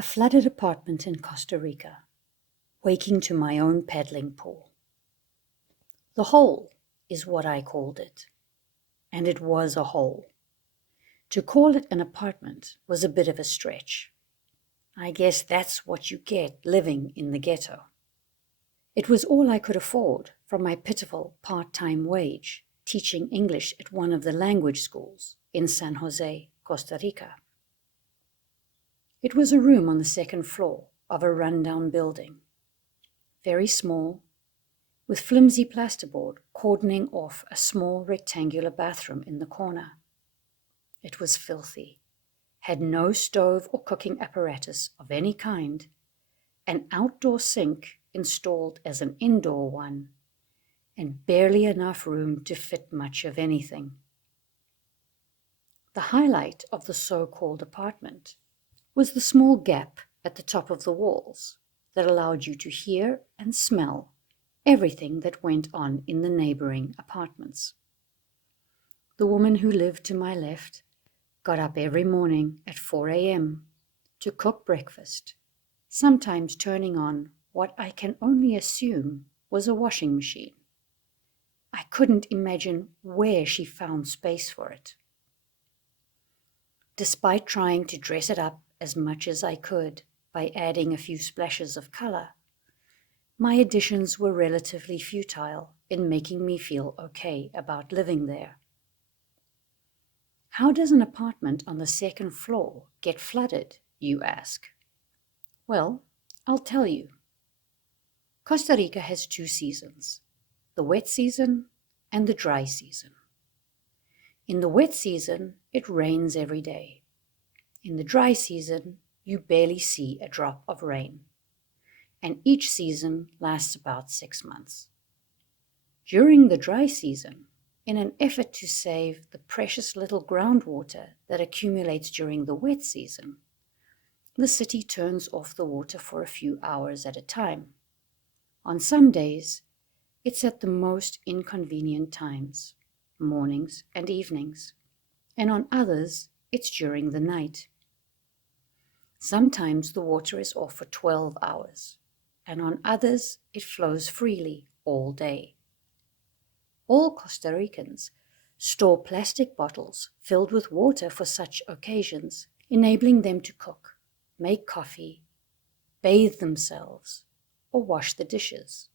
A flooded apartment in Costa Rica, waking to my own paddling pool. The hole is what I called it, and it was a hole. To call it an apartment was a bit of a stretch. I guess that's what you get living in the ghetto. It was all I could afford from my pitiful part-time wage teaching English at one of the language schools in San Jose, Costa Rica. It was a room on the second floor of a rundown building, very small, with flimsy plasterboard cordoning off a small rectangular bathroom in the corner. It was filthy, had no stove or cooking apparatus of any kind, an outdoor sink installed as an indoor one, and barely enough room to fit much of anything. The highlight of the so-called apartment was the small gap at the top of the walls that allowed you to hear and smell everything that went on in the neighboring apartments. The woman who lived to my left got up every morning at 4 a.m. to cook breakfast, sometimes turning on what I can only assume was a washing machine. I couldn't imagine where she found space for it. Despite trying to dress it up as much as I could by adding a few splashes of color, my additions were relatively futile in making me feel okay about living there. How does an apartment on the second floor get flooded, you ask? Well, I'll tell you. Costa Rica has 2 seasons, the wet season and the dry season. In the wet season, it rains every day. In the dry season, you barely see a drop of rain, and each season lasts about 6 months. During the dry season, in an effort to save the precious little groundwater that accumulates during the wet season, the city turns off the water for a few hours at a time. On some days, it's at the most inconvenient times, mornings and evenings, and on others, it's during the night. Sometimes the water is off for 12 hours, and on others it flows freely all day. All Costa Ricans store plastic bottles filled with water for such occasions, enabling them to cook, make coffee, bathe themselves, or wash the dishes.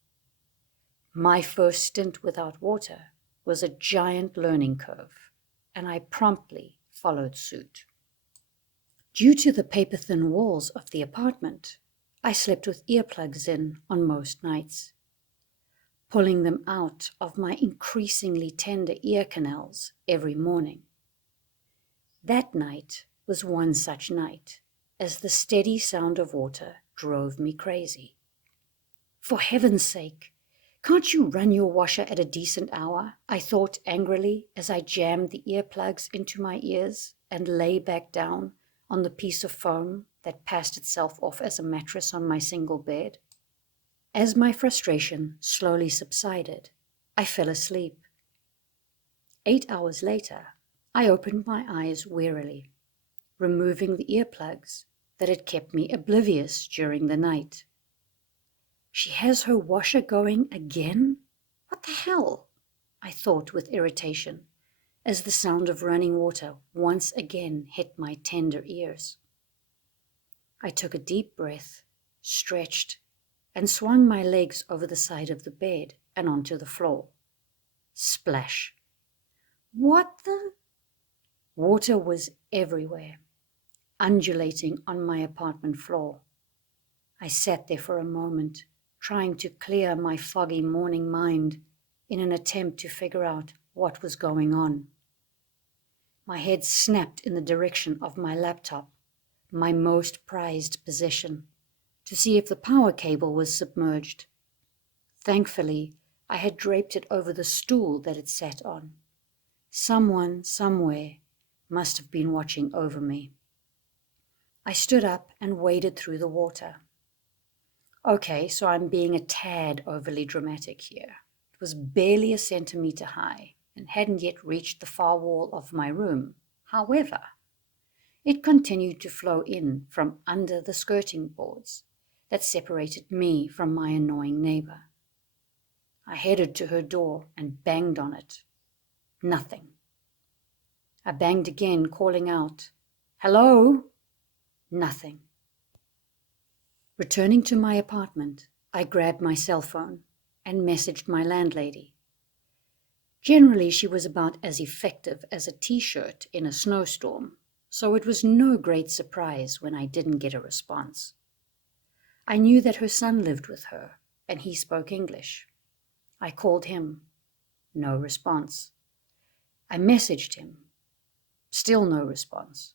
My first stint without water was a giant learning curve, and I promptly followed suit. Due to the paper-thin walls of the apartment, I slept with earplugs in on most nights, pulling them out of my increasingly tender ear canals every morning. That night was one such night, as the steady sound of water drove me crazy. For heaven's sake, can't you run your washer at a decent hour? I thought angrily as I jammed the earplugs into my ears and lay back down on the piece of foam that passed itself off as a mattress on my single bed. As my frustration slowly subsided, I fell asleep. 8 hours later, I opened my eyes wearily, removing the earplugs that had kept me oblivious during the night. She has her washer going again? What the hell? I thought with irritation, as the sound of running water once again hit my tender ears. I took a deep breath, stretched, and swung my legs over the side of the bed and onto the floor. Splash! What the? Water was everywhere, undulating on my apartment floor. I sat there for a moment, trying to clear my foggy morning mind in an attempt to figure out what was going on. My head snapped in the direction of my laptop, my most prized possession, to see if the power cable was submerged. Thankfully, I had draped it over the stool that it sat on. Someone, somewhere, must have been watching over me. I stood up and waded through the water. Okay, so I'm being a tad overly dramatic here. It was barely a centimeter high and hadn't yet reached the far wall of my room. However, It continued to flow in from under the skirting boards that separated me from my annoying neighbor. I headed to her door and banged on it. Nothing. I banged again, calling out, "Hello?" Nothing. Returning to my apartment, I grabbed my cell phone and messaged my landlady. Generally, she was about as effective as a t-shirt in a snowstorm, so it was no great surprise when I didn't get a response. I knew that her son lived with her, and he spoke English. I called him. No response. I messaged him. Still no response.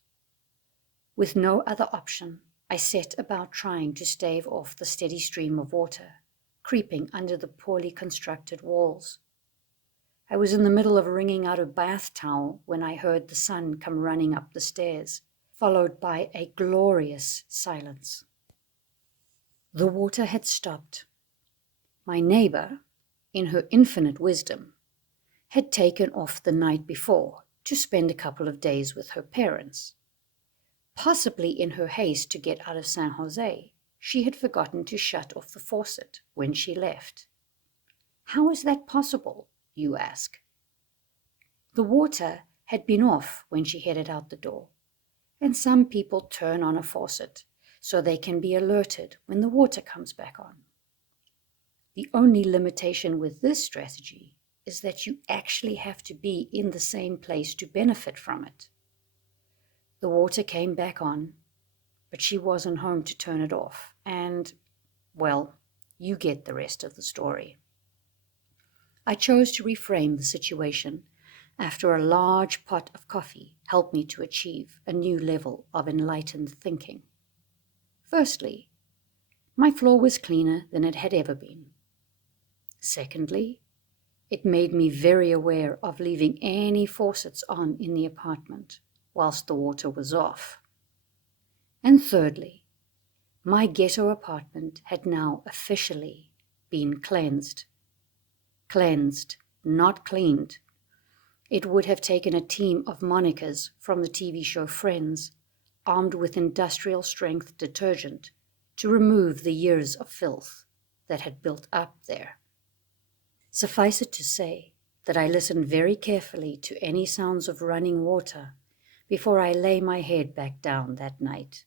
With no other option, I set about trying to stave off the steady stream of water, creeping under the poorly constructed walls. I was in the middle of wringing out a bath towel when I heard the son come running up the stairs, followed by a glorious silence. The water had stopped. My neighbor, in her infinite wisdom, had taken off the night before to spend a couple of days with her parents. Possibly in her haste to get out of San Jose, she had forgotten to shut off the faucet when she left. How is that possible, you ask? The water had been off when she headed out the door, and some people turn on a faucet so they can be alerted when the water comes back on. The only limitation with this strategy is that you actually have to be in the same place to benefit from it. The water came back on, but she wasn't home to turn it off, and, well, you get the rest of the story. I chose to reframe the situation after a large pot of coffee helped me to achieve a new level of enlightened thinking. Firstly, my floor was cleaner than it had ever been. Secondly, it made me very aware of leaving any faucets on in the apartment whilst the water was off. And thirdly, my ghetto apartment had now officially been cleansed. Cleansed, not cleaned. It would have taken a team of Monicas from the TV show Friends, armed with industrial-strength detergent, to remove the years of filth that had built up there. Suffice it to say that I listened very carefully to any sounds of running water before I lay my head back down that night.